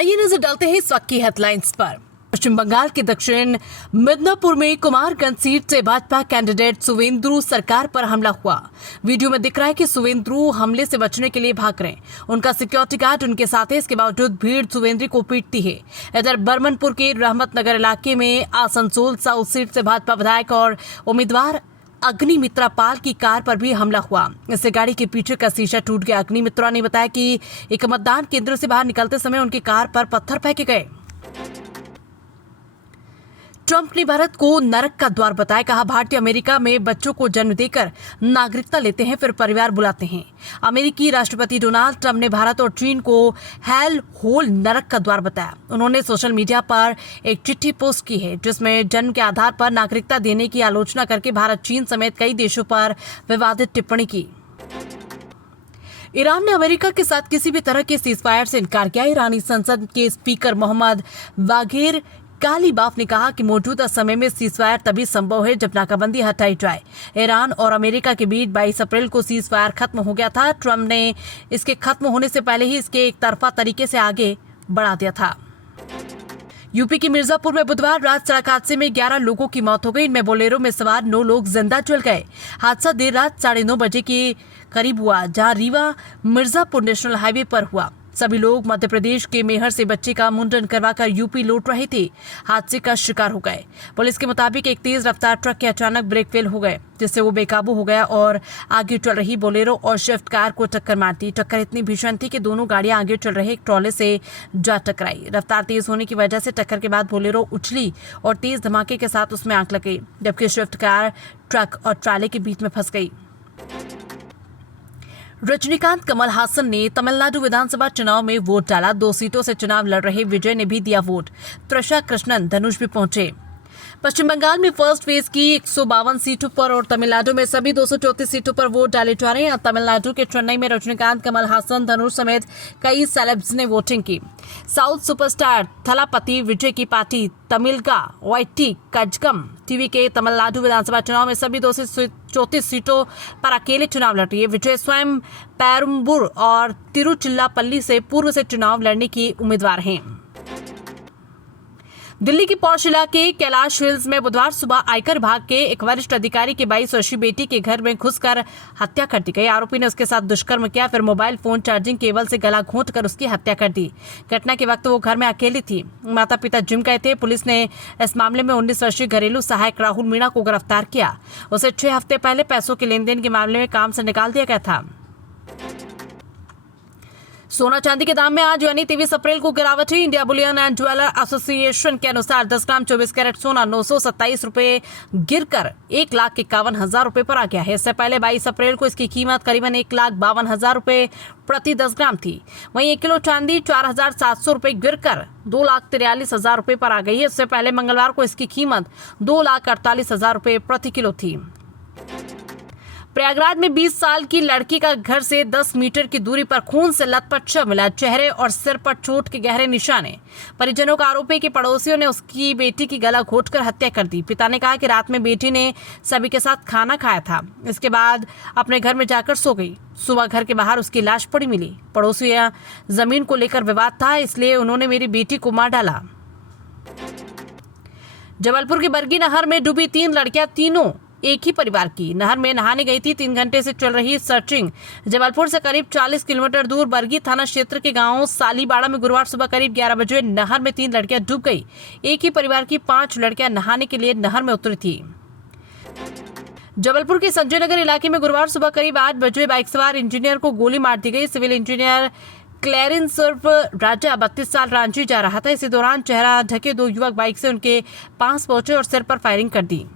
आइए नजर डालते हैं इस वक्त की हेडलाइंस पर। पश्चिम बंगाल के दक्षिण मिदनापुर में कुमारगंज सीट से भाजपा कैंडिडेट सुवेंदु सरकार पर हमला हुआ। वीडियो में दिख रहा है कि सुवेंदु हमले से बचने के लिए भाग रहे हैं। उनका सिक्योरिटी गार्ड उनके साथ है। इसके बावजूद भीड़ सुवेंदु को पीटती है। इधर बर्मनपुर के रहमत नगर इलाके में आसनसोल साउथ सीट से भाजपा विधायक और उम्मीदवार अग्निमित्रा पाल की कार पर भी हमला हुआ। इससे गाड़ी के पीछे का शीशा टूट गया। अग्निमित्रा ने बताया कि एक मतदान केंद्र से बाहर निकलते समय उनकी कार पर पत्थर फेंके गए। ट्रंप ने भारत को नरक का द्वार बताया। कहा, भारतीय अमेरिका में बच्चों को जन्म देकर नागरिकता लेते हैं, फिर परिवार बुलाते हैं। अमेरिकी राष्ट्रपति डोनाल्ड ट्रंप ने भारत और चीन को हेल होल नरक का द्वार बताया। उन्होंने सोशल मीडिया पर एक चिट्ठी पोस्ट की है जिसमें जन्म के आधार पर नागरिकता देने की आलोचना करके भारत, चीन समेत कई देशों पर विवादित टिप्पणी की। ईरान ने अमेरिका के साथ किसी भी तरह के सीजफायर से इनकार किया। ईरानी संसद के स्पीकर मोहम्मद बाघेर कालीबाफ ने कहा कि मौजूदा समय में सीजफायर तभी संभव है जब नाकाबंदी हटाई जाए। ईरान और अमेरिका के बीच 22 अप्रैल को सीजफायर खत्म हो गया था। ट्रंप ने इसके खत्म होने से पहले ही इसके एक तरफा तरीके से आगे बढ़ा दिया था। यूपी के मिर्जापुर में बुधवार रात सड़क हादसे में 11 लोगों की मौत हो गई। इनमें बोलेरो में सवार 9 लोग जिंदा जल गए। हादसा देर रात 9:30 बजे के करीब हुआ, जहां रीवा मिर्जापुर नेशनल हाईवे पर हुआ। सभी लोग मध्य प्रदेश के मेहर से बच्चे का मुंडन करवाकर यूपी लौट रहे थे। हादसे का शिकार हो गए। पुलिस के मुताबिक एक तेज रफ्तार ट्रक के अचानक ब्रेक फेल हो गए, जिससे वो बेकाबू हो गया और आगे चल रही बोलेरो और स्विफ्ट कार को टक्कर मार दी। टक्कर इतनी भीषण थी कि दोनों गाड़ियां आगे चल रहे एक ट्रॉले से जा टकराई। रफ्तार तेज होने की वजह से टक्कर के बाद बोलेरो उछली और तेज धमाके के साथ उसमें आग लग गई, जबकि स्विफ्ट कार ट्रक और ट्राले के बीच में फंस गई। रजनीकांत कमल हासन ने तमिलनाडु विधानसभा चुनाव में वोट डाला। 2 सीटों से चुनाव लड़ रहे विजय ने भी दिया वोट। त्रिशा कृष्णन धनुष भी पहुंचे। पश्चिम बंगाल में फर्स्ट फेज की 152 सीटों पर और तमिलनाडु में सभी 234 सीटों पर वोट डाले जा रहे हैं। तमिलनाडु के चेन्नई में रजनीकांत, कमल हासन, धनुष समेत कई सेलेब्स ने वोटिंग की। साउथ सुपरस्टार थलापति विजय की पार्टी तमिलगा वाईटी कजगम टीवी के तमिलनाडु विधानसभा चुनाव में सभी 234 सीटों पर अकेले चुनाव लड़ रही है। विजय स्वयं पेरुम्बूर और तिरुचिल्लापल्ली से पूर्व से चुनाव लड़ने की उम्मीदवार हैं। दिल्ली के पौष इलाके कैलाश हिल्स में बुधवार सुबह आयकर विभाग के एक वरिष्ठ अधिकारी की 22 वर्षीय बेटी के घर में घुसकर हत्या कर दी गई। आरोपी ने उसके साथ दुष्कर्म किया, फिर मोबाइल फोन चार्जिंग केबल से गला घोंटकर उसकी हत्या कर दी। घटना के वक्त वो घर में अकेली थी। माता पिता जिम गए थे। पुलिस ने इस मामले में 19 वर्षीय घरेलू सहायक राहुल मीणा को गिरफ्तार किया। उसे 6 हफ्ते पहले पैसों के लेन देन के मामले में काम से निकाल दिया गया था। सोना चांदी के दाम में आज यानी 23 अप्रैल को गिरावट हुई। India Boolean and jeweller association के अनुसार 10 ग्राम 24 कैरेट सोना 927 रुपए गिरकर 1,51,000 रुपए पर आ गया है। इससे पहले 22 अप्रैल को इसकी कीमत करीबन 1,52,000 रुपए प्रति 10 ग्राम थी। वहीं 1 किलो चांदी 4,700 रुपए गिरकर 2,43,000 रुपए पर आ गई है। इससे पहले मंगलवार को इसकी कीमत 2,48,000 रुपए प्रति किलो थी। प्रयागराज में 20 साल की लड़की का घर से 10 मीटर की दूरी पर खून से लथपथ शव मिला। चेहरे और सिर पर चोट के गहरे निशाने। परिजनों का आरोप है कि पड़ोसियों ने उसकी बेटी की गला घोंटकर हत्या कर दी। पिता ने कहा कि रात में बेटी ने सभी के साथ खाना खाया था, इसके बाद अपने घर में जाकर सो गई। सुबह घर के बाहर उसकी लाश पड़ी मिली। पड़ोसियों जमीन को लेकर विवाद था, इसलिए उन्होंने मेरी बेटी को मार डाला। जबलपुर की बरगी नहर में डूबी 3 लड़कियां, तीनों एक ही परिवार की। नहर में नहाने गई थी। 3 घंटे से चल रही सर्चिंग जबलपुर से करीब 40 किलोमीटर दूर बरगी थाना क्षेत्र के गांव सालीबाड़ा में गुरुवार सुबह करीब 11 बजे नहर में 3 लड़कियां डूब गई। एक ही परिवार की 5 लड़कियां नहाने के लिए नहर में उतरी थी। जबलपुर के संजय नगर इलाके में गुरुवार सुबह करीब 8 बजे बाइक सवार इंजीनियर को गोली मार दी गई। सिविल इंजीनियर क्लैरिंस उर्फ राजा 32 साल रांची जा रहा था। इसी दौरान चेहरा ढके 2 युवक बाइक से उनके पास पहुंचे और सिर पर फायरिंग कर दी।